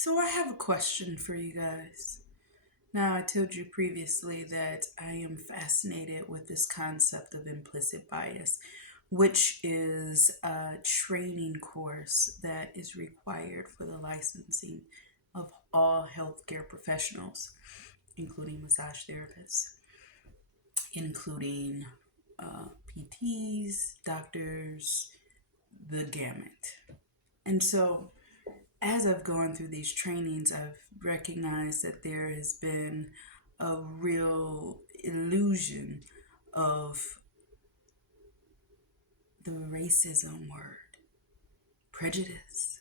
So I have a question for you guys. Now, I told you previously that I am fascinated with this concept of implicit bias, which is a training course that is required for the licensing of all healthcare professionals, including massage therapists, including PTs, doctors, the gamut. And so as I've gone through these trainings, I've recognized that there has been a real illusion of the racism word, prejudice,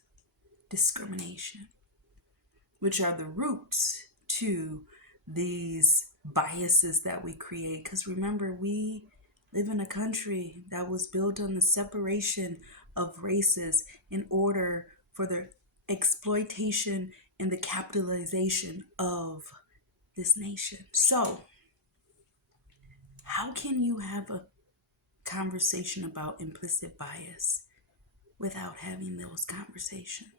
discrimination, which are the roots to these biases that we create. Because remember, we live in a country that was built on the separation of races in order for the exploitation and the capitalization of this nation. So, how can you have a conversation about implicit bias without having those conversations?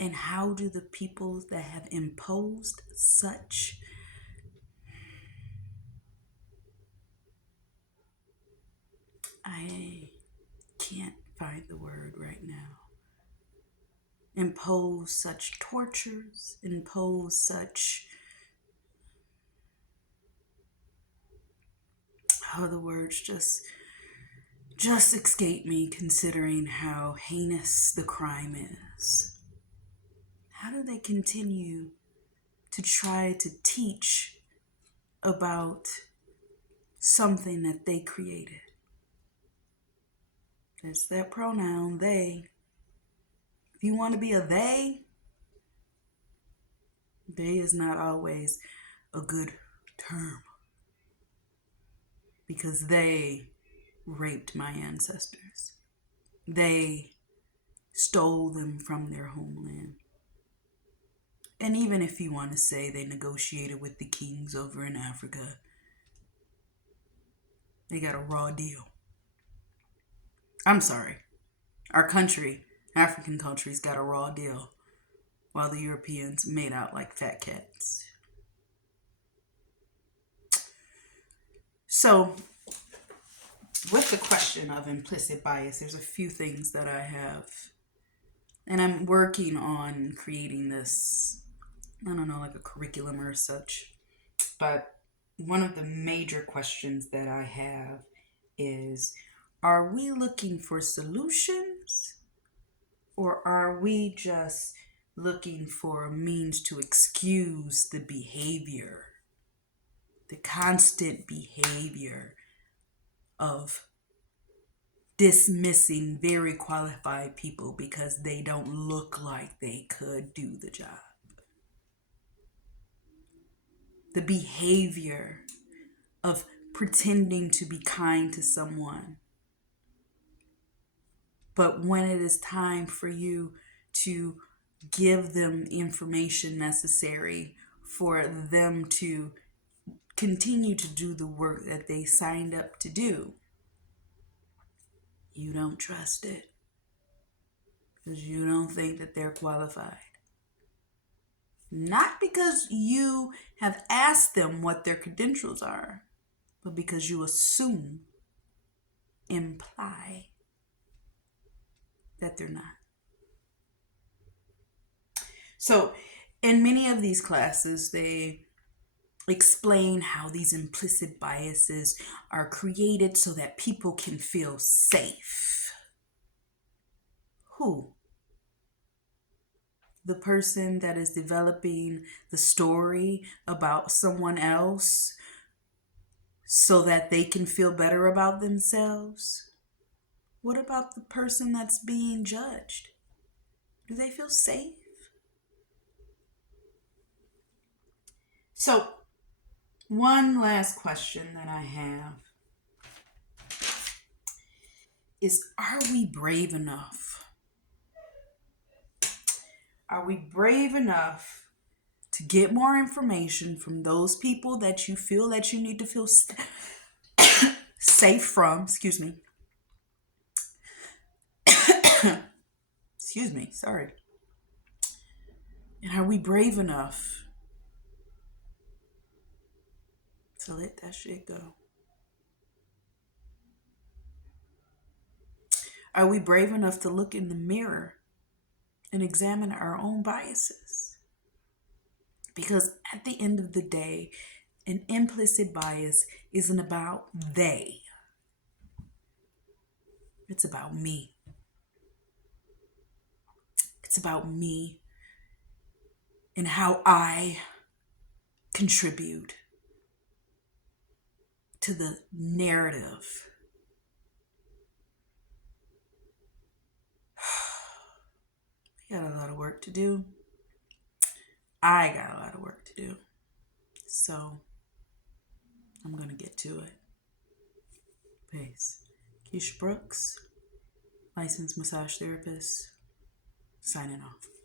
And how do the people that have imposed such I can't find the word right now. Impose such tortures, impose such how the words just escape me considering how heinous the crime is. How do they continue to try to teach about something that they created? It's that pronoun, they. If you want to be a they is not always a good term because they raped my ancestors. They stole them from their homeland. And even if you want to say they negotiated with the kings over in Africa, they got a raw deal. I'm sorry. Our country, African countries, got a raw deal while the Europeans made out like fat cats. So, with the question of implicit bias, there's a few things that I have. And I'm working on creating this, I don't know, like a curriculum or such. But one of the major questions that I have is, are we looking for solutions or are we just looking for a means to excuse the behavior, the constant behavior of dismissing very qualified people because they don't look like they could do the job? The behavior of pretending to be kind to someone, but when it is time for you to give them the information necessary for them to continue to do the work that they signed up to do, you don't trust it because you don't think that they're qualified. Not because you have asked them what their credentials are, but because you assume, imply that they're not. So, in many of these classes, they explain how these implicit biases are created so that people can feel safe. Who? The person that is developing the story about someone else so that they can feel better about themselves? What about the person that's being judged? Do they feel safe? So, one last question that I have is, are we brave enough? Are we brave enough to get more information from those people that you feel that you need to feel safe from? Excuse me. Excuse me, sorry. And are we brave enough to let that shit go? Are we brave enough to look in the mirror and examine our own biases? Because at the end of the day, an implicit bias isn't about they. It's about me. It's about me and how I contribute to the narrative. We got a lot of work to do. I got a lot of work to do. So I'm going to get to it. Peace. Keisha Brooks, licensed massage therapist, signing off.